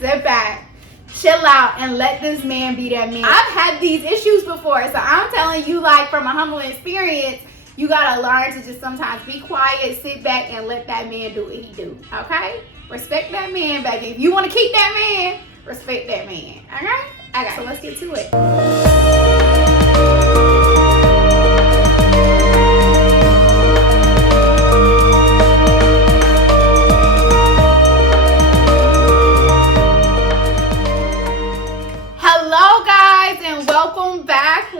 Sit back, chill out, and let this man be that man. I've had these issues before, so I'm telling you, like, from a humble experience, you gotta learn to just sometimes be quiet, sit back, and let that man do what he do, okay? Respect that man, baby. If you want to keep that man, respect that man, okay? So let's get to it. Hello, guys, and welcome back.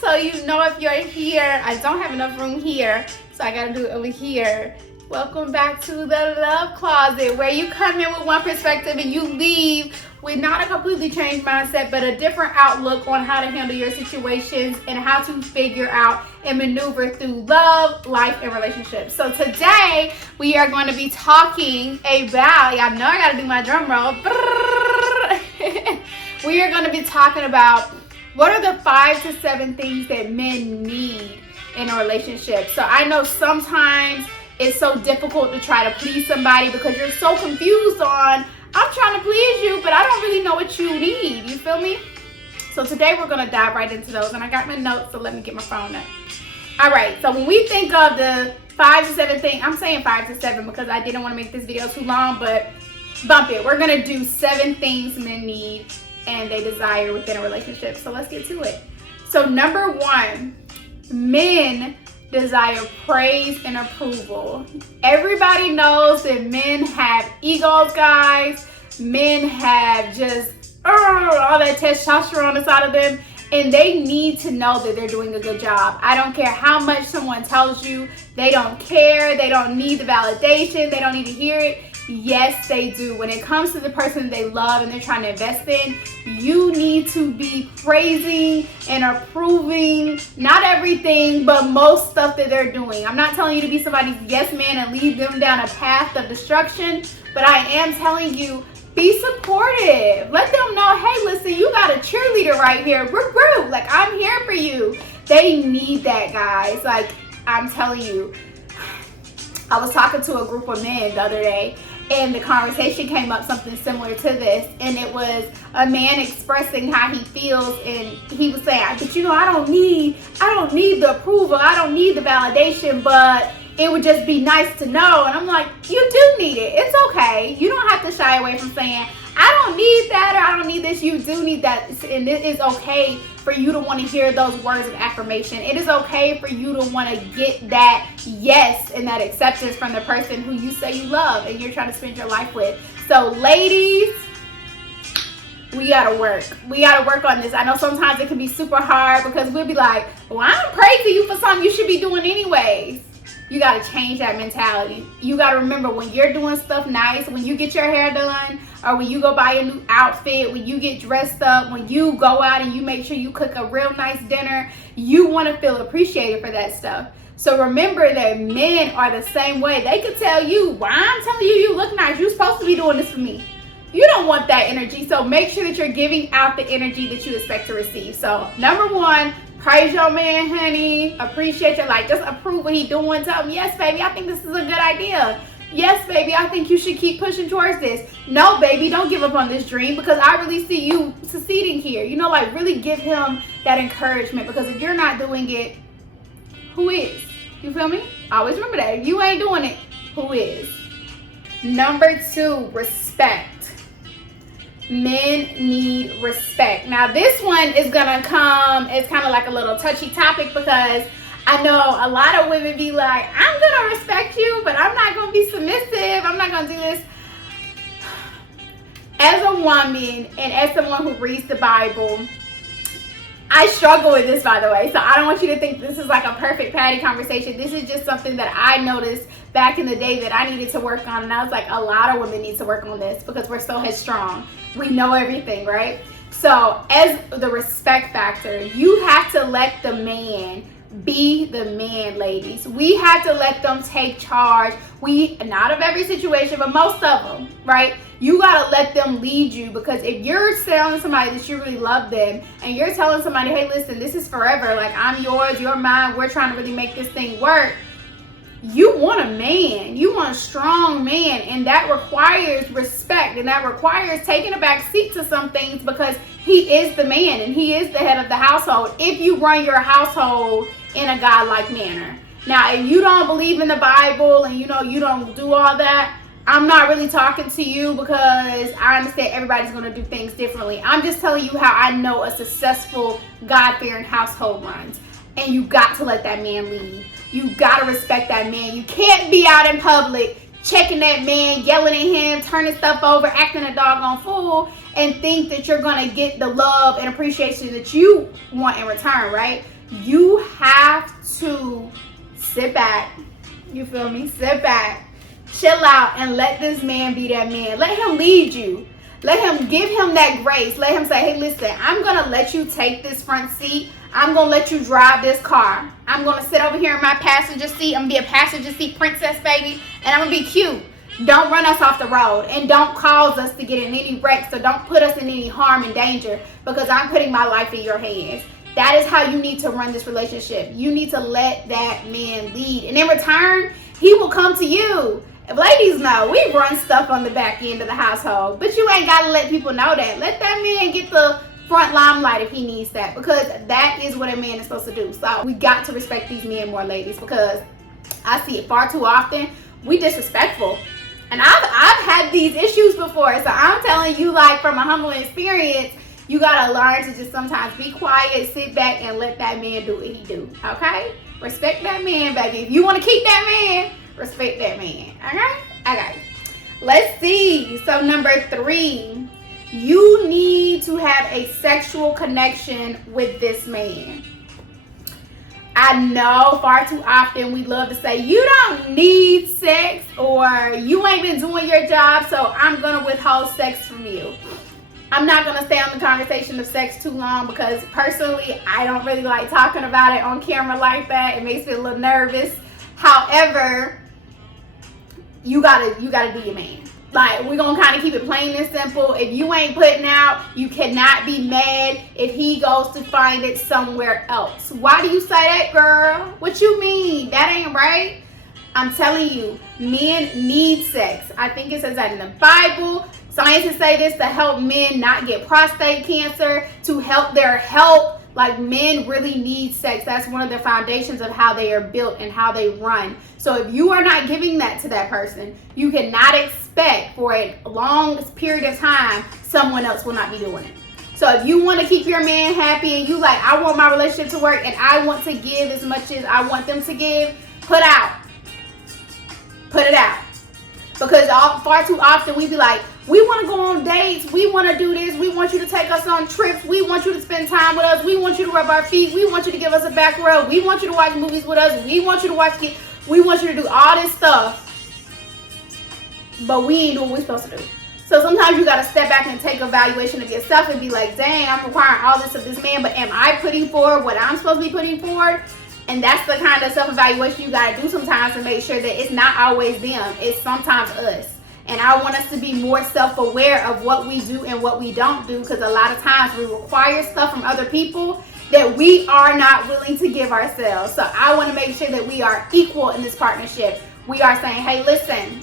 So you know, if you're here, I don't have enough room here, so I gotta do it over here. Welcome back to the Love Closet, where you come in with one perspective and you leave with not a completely changed mindset, but a different outlook on how to handle your situations and how to figure out and maneuver through love, life, and relationships. So today we are going to be talking about, y'all know I gotta do my drum roll. We are going to be talking about what are the 5 to 7 things that men need in a relationship. So I know sometimes it's so difficult to try to please somebody because you're so confused on, I'm trying to please you, but I don't really know what you need. You feel me? So today we're going to dive right into those. And I got my notes, so let me get my phone up. All right. So when we think of the 5 to 7 things, I'm saying 5 to 7 because I didn't want to make this video too long, but bump it. We're going to do 7 things men need and they desire within a relationship. So let's get to it. So number 1, men desire praise and approval. Everybody knows that men have egos, guys. Men have just all that testosterone inside of them, and they need to know that they're doing a good job. I don't care how much someone tells you. They don't care. They don't need the validation. They don't need to hear it. Yes, they do. When it comes to the person they love and they're trying to invest in, you need to be praising and approving, not everything, but most stuff that they're doing. I'm not telling you to be somebody's yes man and lead them down a path of destruction, but I am telling you, be supportive. Let them know, hey, listen, you got a cheerleader right here. We're like, I'm here for you. They need that, guys. Like, I'm telling you. I was talking to a group of men the other day, and the conversation came up something similar to this, and it was a man expressing how he feels, and he was saying, but you know, I don't need the approval, I don't need the validation, but it would just be nice to know. And I'm like, you do need it. It's okay. You don't have to shy away from saying, I don't need that, or I don't need this. You do need that, and it is okay for you to want to hear those words of affirmation. It is okay for you to want to get that yes and that acceptance from the person who you say you love and you're trying to spend your life with. So ladies, we gotta work. We gotta work on this. I know sometimes it can be super hard because we'll be like, well, I'm praising you for something you should be doing anyways. You gotta change that mentality. You gotta remember, when you're doing stuff nice, when you get your hair done, or when you go buy a new outfit, when you get dressed up, when you go out and you make sure you cook a real nice dinner, you wanna feel appreciated for that stuff. So remember that men are the same way. They could tell you, why I'm telling you, you look nice. You're supposed to be doing this for me. You don't want that energy. So make sure that you're giving out the energy that you expect to receive. So number 1, praise your man, honey. Appreciate your life. Just approve what he doing. Tell him, yes, baby, I think this is a good idea. Yes, baby, I think you should keep pushing towards this. No, baby, don't give up on this dream because I really see you succeeding here. You know, like, really give him that encouragement, because if you're not doing it, who is? You feel me? Always remember that. If you ain't doing it, who is? Number 2, respect. Men need respect. Now this one is gonna come, it's kind of like a little touchy topic because I know a lot of women be like, I'm gonna respect you, but I'm not gonna be submissive, I'm not gonna do this. As a woman and as someone who reads the Bible, I struggle with this, by the way, so I don't want you to think this is like a perfect Patty conversation. This is just something that I noticed back in the day that I needed to work on, and I was like, a lot of women need to work on this because we're so headstrong. We know everything, right? So as the respect factor, you have to let the man be the man, ladies. We have to let them take charge. Not of every situation, but most of them, right? You gotta let them lead you, because if you're telling somebody that you really love them and you're telling somebody, hey, listen, this is forever, like, I'm yours, you're mine, we're trying to really make this thing work, You want a man. You want a strong man. And that requires respect. And that requires taking a back seat to some things because he is the man and he is the head of the household if you run your household in a godlike manner. Now, if you don't believe in the Bible and you don't do all that, I'm not really talking to you because I understand everybody's going to do things differently. I'm just telling you how I know a successful God-fearing household runs. And you got to let that man lead. You got to respect that man. You can't be out in public checking that man, yelling at him, turning stuff over, acting a doggone fool, and think that you're going to get the love and appreciation that you want in return, right? You have to sit back. You feel me? Sit back. Chill out and let this man be that man. Let him lead you. Let him give him that grace. Let him say, hey, listen, I'm going to let you take this front seat. I'm going to let you drive this car. I'm going to sit over here in my passenger seat. I'm going to be a passenger seat princess, baby. And I'm going to be cute. Don't run us off the road. And don't cause us to get in any wrecks. So don't put us in any harm and danger because I'm putting my life in your hands. That is how you need to run this relationship. You need to let that man lead. And in return, he will come to you. Ladies know we run stuff on the back end of the household, but you ain't got to let people know that. Let that man get the front limelight if he needs that, because that is what a man is supposed to do. So we got to respect these men more, ladies, because I see it far too often. We disrespectful. And I've had these issues before. So I'm telling you, like, from a humble experience, you got to learn to just sometimes be quiet, sit back, and let that man do what he do. Okay? Respect that man, baby. If you want to keep that man, respect that man. Okay. Let's see. So number 3, you need to have a sexual connection with this man. I know far too often we love to say you don't need sex, or you ain't been doing your job, so I'm gonna withhold sex from you. I'm not gonna stay on the conversation of sex too long because personally I don't really like talking about it on camera like that. It makes me a little nervous. However, you gotta do your man. Like, we're gonna kind of keep it plain and simple. If you ain't putting out, you cannot be mad if he goes to find it somewhere else. Why do you say that, girl? What you mean? That ain't right. I'm telling you, men need sex. I think it says that in the Bible. Scientists say this to help men not get prostate cancer, to help their health. Like, men really need sex. That's one of the foundations of how they are built and how they run. So if you are not giving that to that person, you cannot expect for a long period of time someone else will not be doing it. So if you want to keep your man happy and you like, I want my relationship to work and I want to give as much as I want them to give, put it out. Because far too often we be like, we want to go on dates, we want to do this, we want you to take us on trips, we want you to spend time with us, we want you to rub our feet, we want you to give us a back rub, we want you to watch movies with us, we want you to watch kids, we want you to do all this stuff, but we ain't doing what we're supposed to do. So sometimes you got to step back and take evaluation of yourself and be like, dang, I'm requiring all this of this man, but am I putting forward what I'm supposed to be putting forward? And that's the kind of self-evaluation you got to do sometimes to make sure that it's not always them, it's sometimes us. And I want us to be more self-aware of what we do and what we don't do, because a lot of times we require stuff from other people that we are not willing to give ourselves. So I want to make sure that we are equal in this partnership. We are saying, hey, listen,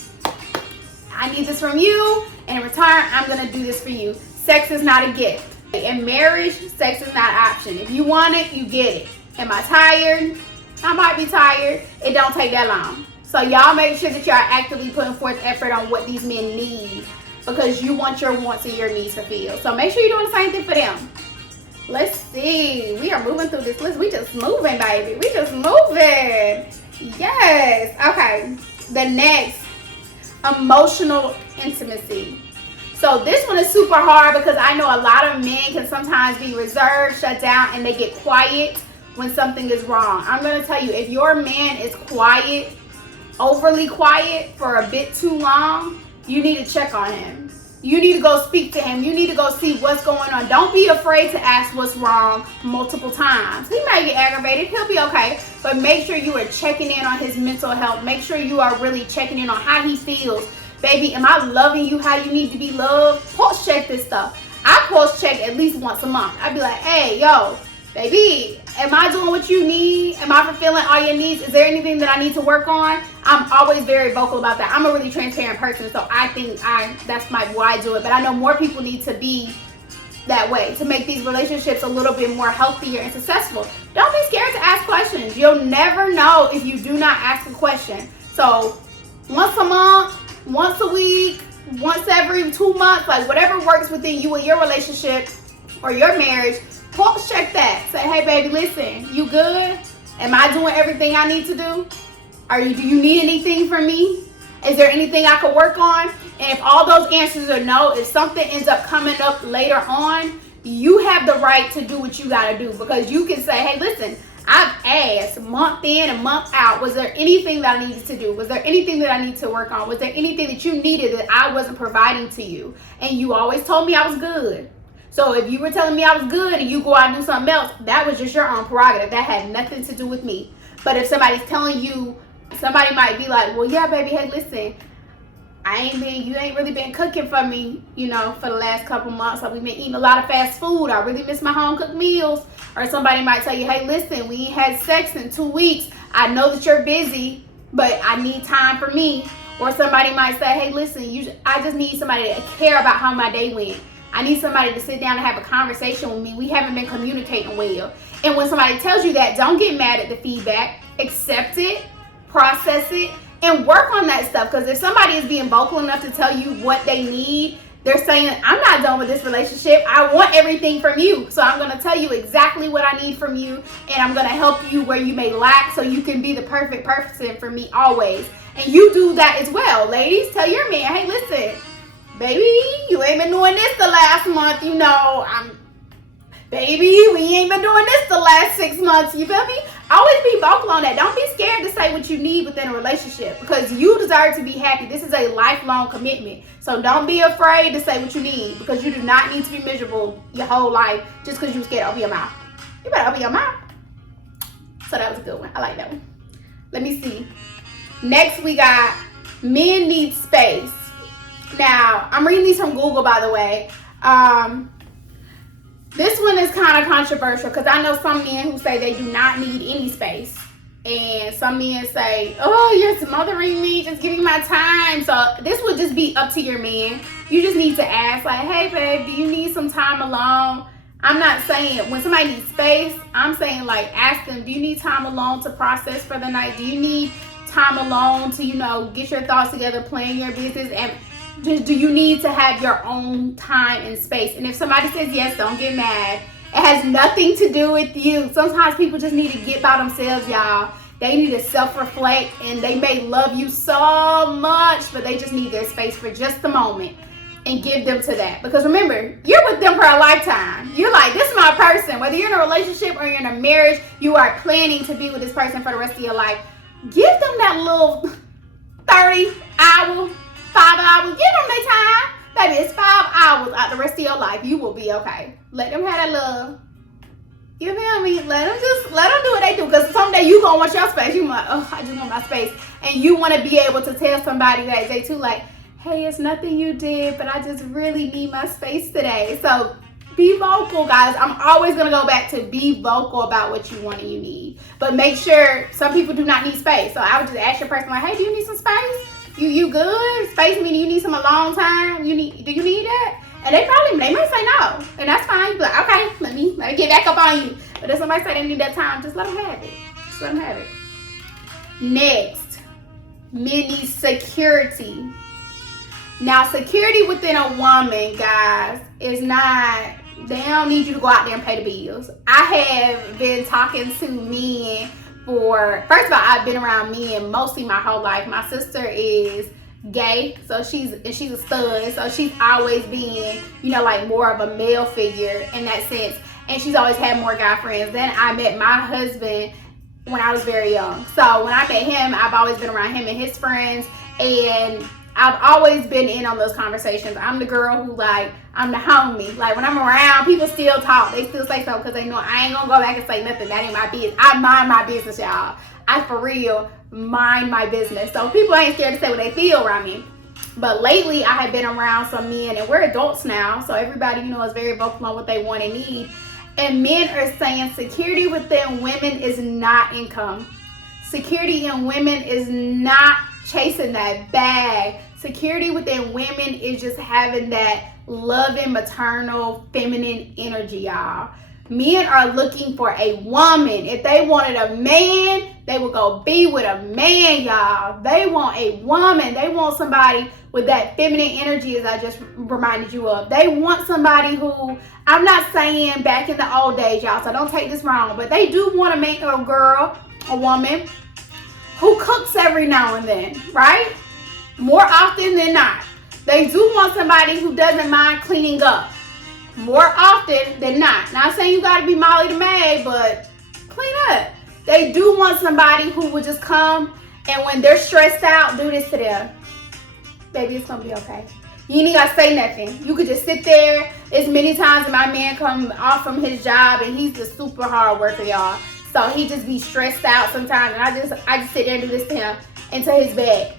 I need this from you, and in return, I'm going to do this for you. Sex is not a gift. In marriage, sex is not an option. If you want it, you get it. Am I tired? I might be tired. It don't take that long. So y'all make sure that y'all are actively putting forth effort on what these men need, because you want your wants and your needs fulfilled. So make sure you're doing the same thing for them. Let's see. We are moving through this list. We just moving, baby. We just moving. Yes. Okay. The next, emotional intimacy. So this one is super hard because I know a lot of men can sometimes be reserved, shut down, and they get quiet when something is wrong. I'm going to tell you, if your man is quiet, overly quiet for a bit too long, you need to check on him. You need to go speak to him. You need to go see what's going on. Don't be afraid to ask what's wrong multiple times. He may get aggravated. He'll be okay. But make sure you are checking in on his mental health. Make sure you are really checking in on how he feels. Baby, am I loving you how you need to be loved? Pulse check this stuff. I pulse check at least once a month. I'd be like, hey, yo, baby, Am I doing what you need? Am I fulfilling all your needs? Is there anything that I need to work on? I'm always very vocal about that. I'm a really transparent person, so I think that's why I do it. But I know more people need to be that way to make these relationships a little bit more healthier and successful. Don't be scared to ask questions. You'll never know if you do not ask a question. So once a month, once a week, once every 2 months, like whatever works within you and your relationship or your marriage, pulse check that. Say, hey baby, listen, you good? Am I doing everything I need to do? Do you need anything from me? Is there anything I could work on? And if all those answers are no, if something ends up coming up later on, you have the right to do what you gotta do, because you can say, hey, listen, I've asked month in and month out, was there anything that I needed to do? Was there anything that I need to work on? Was there anything that you needed that I wasn't providing to you? And you always told me I was good. So if you were telling me I was good and you go out and do something else, that was just your own prerogative. That had nothing to do with me. But if somebody's telling you, somebody might be like, well, yeah, baby, hey, listen, you ain't really been cooking for me, for the last couple months. Like, we've been eating a lot of fast food. I really miss my home cooked meals. Or somebody might tell you, hey, listen, we ain't had sex in 2 weeks. I know that you're busy, but I need time for me. Or somebody might say, hey, listen, I just need somebody to care about how my day went. I need somebody to sit down and have a conversation with me. We haven't been communicating well. And when somebody tells you that, don't get mad at the feedback. Accept it, process it, and work on that stuff. Because if somebody is being vocal enough to tell you what they need, they're saying, I'm not done with this relationship. I want everything from you. So I'm going to tell you exactly what I need from you. And I'm going to help you where you may lack so you can be the perfect person for me always. And you do that as well. Ladies, tell your man, hey, listen, baby, you ain't been doing this the last month. Baby, we ain't been doing this the last 6 months. You feel me? Always be vocal on that. Don't be scared to say what you need within a relationship, because you deserve to be happy. This is a lifelong commitment. So don't be afraid to say what you need, because you do not need to be miserable your whole life just because you scared to open your mouth. You better open your mouth. So that was a good one. I like that one. Let me see. Next we got men need space. Now, I'm reading these from Google, by the way. This one is kind of controversial, because I know some men who say they do not need any space. And some men say, oh, you're smothering me, just give me my time. So this would just be up to your man. You just need to ask, like, hey, babe, do you need some time alone? I'm not saying when somebody needs space, I'm saying, like, ask them, do you need time alone to process for the night? Do you need time alone to, get your thoughts together, plan your business? And do you need to have your own time and space? And if somebody says yes, don't get mad. It has nothing to do with you. Sometimes people just need to get by themselves, y'all. They need to self-reflect, and they may love you so much, but they just need their space for just a moment, and give them to that. Because remember, you're with them for a lifetime. You're like, this is my person. Whether you're in a relationship or you're in a marriage, you are planning to be with this person for the rest of your life. Give them that little 30 hour, 5 hours. Give them their time. Baby, it's 5 hours out the rest of your life. You will be okay. Let them have that love. You feel me? Let them do what they do. Because someday you gonna want your space. You like, oh, I just want my space. And you want to be able to tell somebody that day too, like, hey, it's nothing you did, but I just really need my space today. So be vocal, guys. I'm always gonna go back to be vocal about what you want and you need. But make sure, some people do not need space. So I would just ask your person, like, hey, do you need some space? You good? Space meaning you need some alone time? Do you need that? And they may say no. And that's fine. You'd be like, okay, let me get back up on you. But if somebody say they need that time, just let them have it. Just let them have it. Next, men need security. Now, security within a woman, guys, is not, they don't need you to go out there and pay the bills. I have been talking to men first of all, I've been around men mostly my whole life. My sister is gay, so she's a stud, so she's always been, like more of a male figure in that sense. And she's always had more guy friends. Then I met my husband when I was very young. So when I met him, I've always been around him and his friends, and I've always been in on those conversations. I'm the girl who, like, I'm the homie. Like, when I'm around, people still talk. They still say something because they know I ain't gonna go back and say nothing. That ain't my business. I mind my business, y'all. I, for real, mind my business. So people ain't scared to say what they feel around me. But lately, I have been around some men, and we're adults now. So everybody, is very vocal on what they want and need. And men are saying security within women is not income. Security in women is not chasing that bag. Security within women is just having that loving, maternal, feminine energy, y'all. Men are looking for a woman. If they wanted a man, they would go be with a man, y'all. They want a woman. They want somebody with that feminine energy, as I just reminded you of. They want somebody who, I'm not saying back in the old days, y'all, so don't take this wrong, but they do want a man or a girl, a woman, who cooks every now and then, right? More often than not. They do want somebody who doesn't mind cleaning up. More often than not. Not saying you gotta be Molly the maid, but clean up. They do want somebody who will just come and when they're stressed out, do this to them. Baby, it's gonna be okay. You ain't gotta say nothing. You could just sit there. It's many times that my man come off from his job and he's just super hard worker, y'all. So he just be stressed out sometimes, and I just sit there and do this to him into his bed.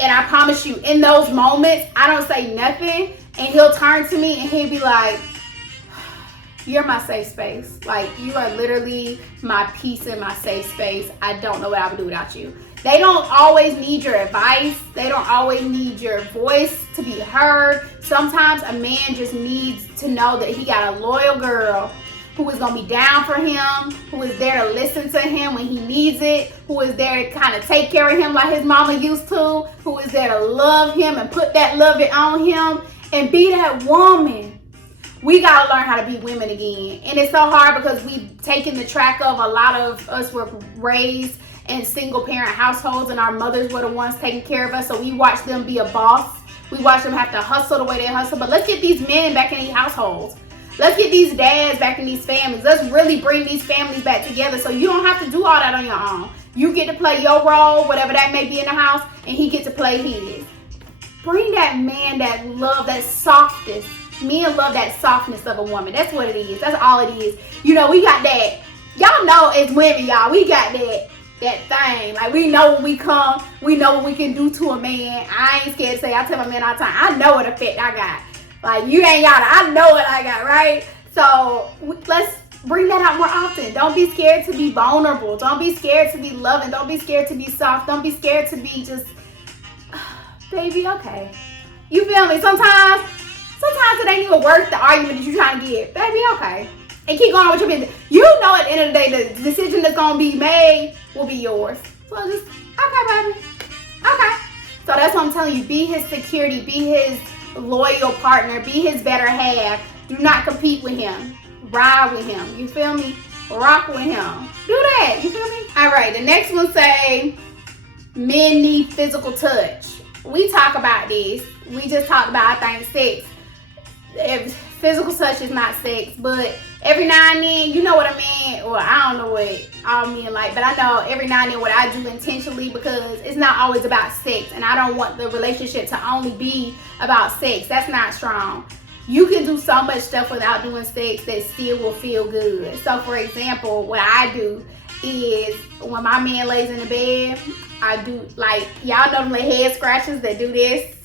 And I promise you, in those moments, I don't say nothing, and he'll turn to me and he'll be like, "You're my safe space. Like, you are literally my peace and my safe space. I don't know what I would do without you." They don't always need your advice. They don't always need your voice to be heard. Sometimes a man just needs to know that he got a loyal girl who is going to be down for him, who is there to listen to him when he needs it, who is there to kind of take care of him like his mama used to, who is there to love him and put that loving on him and be that woman. We got to learn how to be women again. And it's so hard because we've taken the track of a lot of us were raised in single parent households and our mothers were the ones taking care of us. So we watch them be a boss. We watch them have to hustle the way they hustle. But let's get these men back in these households. Let's get these dads back in these families. Let's really bring these families back together so you don't have to do all that on your own. You get to play your role, whatever that may be in the house, and he gets to play his. Bring that man, that love, that softness. Men love that softness of a woman. That's what it is. That's all it is. You know, we got that. Y'all know as women, y'all, we got that thing. Like, we know when we come, we know what we can do to a man. I ain't scared to say, I tell my man all the time, I know what effect I got. Like, you ain't got it. I know what I got, right? So let's bring that out more often. Don't be scared to be vulnerable. Don't be scared to be loving. Don't be scared to be soft. Don't be scared to be just, baby, okay. You feel me? Sometimes it ain't even worth the argument that you're trying to get. Baby, okay. And keep going with your business. You know at the end of the day, the decision that's going to be made will be yours. So just, okay, baby. Okay. So that's what I'm telling you. Be his security. Be his loyal partner. Be his better half. Do not compete with him. Ride with him. You feel me? Rock with him. Do that. You feel me? All right. The next one say men need physical touch. We talk about this. We just talked about, I think, sex. If physical touch is not sex, but every now and then, you know what I mean? Or I don't know what all men like, but I know every now and then what I do intentionally, because it's not always about sex, and I don't want the relationship to only be about sex. That's not strong. You can do so much stuff without doing sex that still will feel good. So for example, what I do is when my man lays in the bed, I do, like, y'all know them little head scratchers that do this.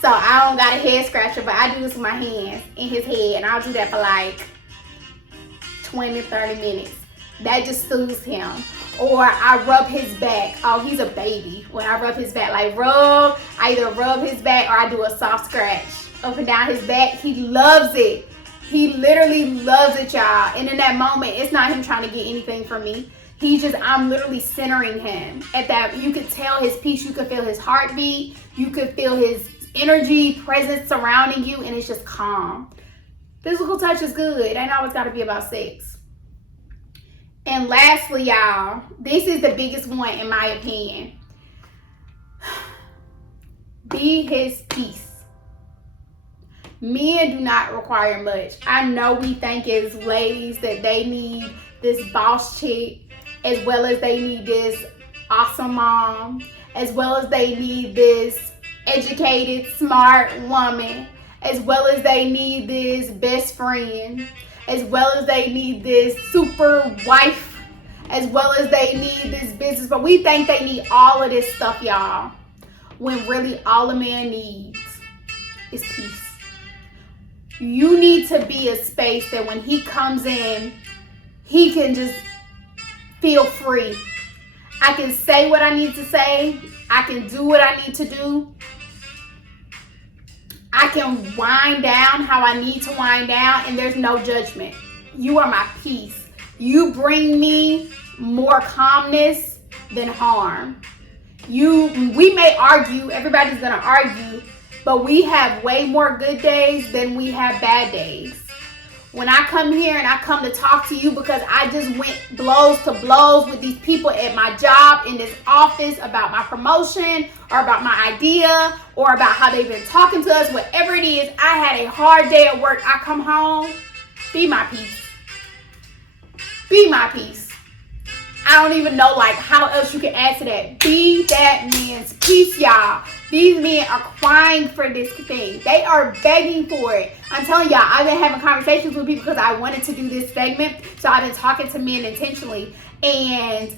So I don't got a head scratcher, but I do this with my hands in his head, and I'll do that for like 20, 30 minutes. That just soothes him. Or I rub his back. Oh, he's a baby. When I rub his back, like I either rub his back or I do a soft scratch up and down his back. He loves it. He literally loves it, y'all. And in that moment, it's not him trying to get anything from me. I'm literally centering him. At that, you could tell his peace. You could feel his heartbeat. You could feel his energy, presence surrounding you, and it's just calm. Physical touch is good. It ain't always got to be about sex. And lastly, y'all, this is the biggest one in my opinion. Be his peace. Men do not require much. I know we think as ladies that they need this boss chick, as well as they need this awesome mom, as well as they need this educated, smart woman, as well as they need this best friend, as well as they need this super wife, as well as they need this business. But we think they need all of this stuff, y'all, when really all a man needs is peace. You need to be a space that when he comes in, he can just feel free. I can say what I need to say. I can do what I need to do. I can wind down how I need to wind down, and there's no judgment. You are my peace. You bring me more calmness than harm. We may argue, everybody's gonna argue, but we have way more good days than we have bad days. When I come here and I come to talk to you because I just went blows to blows with these people at my job, in this office, about my promotion or about my idea or about how they've been talking to us, whatever it is, I had a hard day at work. I come home, be my peace. Be my peace. I don't even know how else you can add to that. Be that man's peace, y'all. These men are crying for this thing. They are begging for it. I'm telling y'all, I've been having conversations with people because I wanted to do this segment. So I've been talking to men intentionally. And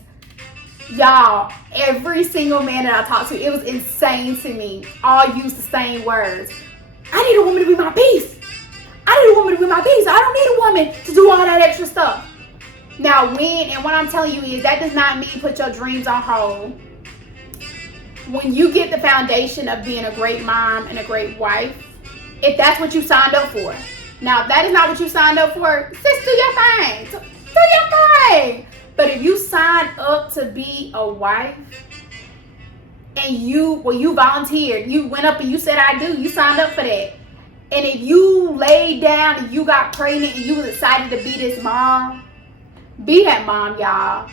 y'all, every single man that I talked to, it was insane to me. All used the same words. I need a woman to be my peace. I need a woman to be my peace. I don't need a woman to do all that extra stuff. Now, what I'm telling you is that does not mean put your dreams on hold. When you get the foundation of being a great mom and a great wife, if that's what you signed up for. Now, if that is not what you signed up for, sis, do your thing. Do your thing. But if you signed up to be a wife and you volunteered, you went up and you said, I do, you signed up for that. And if you laid down and you got pregnant and you was excited to be this mom, be that mom, y'all.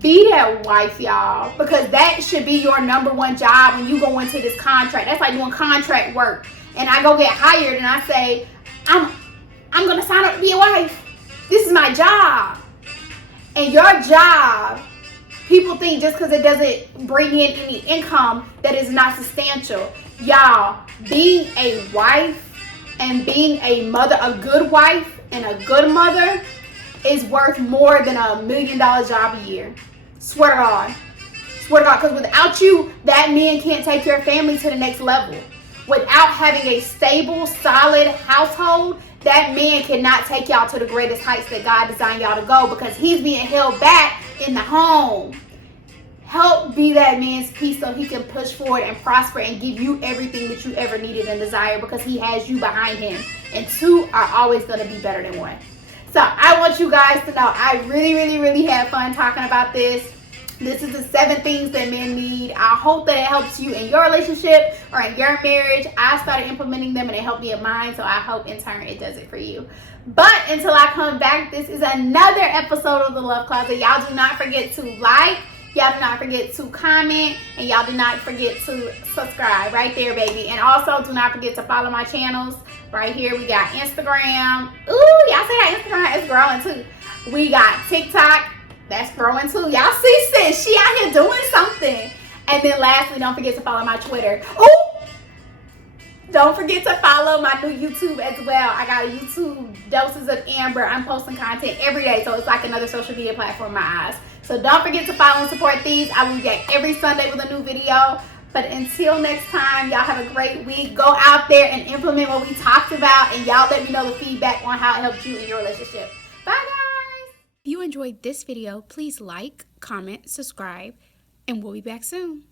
Be that wife, y'all. Because that should be your number one job when you go into this contract. That's like doing contract work. And I go get hired and I say, I'm going to sign up to be a wife. This is my job. And your job, people think just because it doesn't bring in any income that is not substantial. Y'all, being a wife and being a mother, a good wife and a good mother, is worth more than $1 million job a year. Swear to God. Swear to God. Because without you, that man can't take your family to the next level. Without having a stable, solid household, that man cannot take y'all to the greatest heights that God designed y'all to go, because he's being held back in the home. Help be that man's peace so he can push forward and prosper and give you everything that you ever needed and desire, because he has you behind him. And two are always going to be better than one. So I want you guys to know I really, really, really had fun talking about this. This is the 7 things that men need. I hope that it helps you in your relationship or in your marriage. I started implementing them and it helped me in mine. So I hope in turn it does it for you. But until I come back, this is another episode of The Love Closet. Y'all do not forget to like. Y'all do not forget to comment. And y'all do not forget to subscribe right there, baby. And also do not forget to follow my channels. Right here, we got Instagram. Ooh, y'all see that Instagram is growing too. We got TikTok. That's growing too. Y'all see sis, she out here doing something. And then lastly, don't forget to follow my Twitter. Ooh! Don't forget to follow my new YouTube as well. I got a YouTube, Doses of Amber. I'm posting content every day, so it's like another social media platform in my eyes. So don't forget to follow and support these. I will be back every Sunday with a new video. But until next time, y'all have a great week. Go out there and implement what we talked about, and y'all let me know the feedback on how it helped you in your relationship. Bye, guys. If you enjoyed this video, please like, comment, subscribe, and we'll be back soon.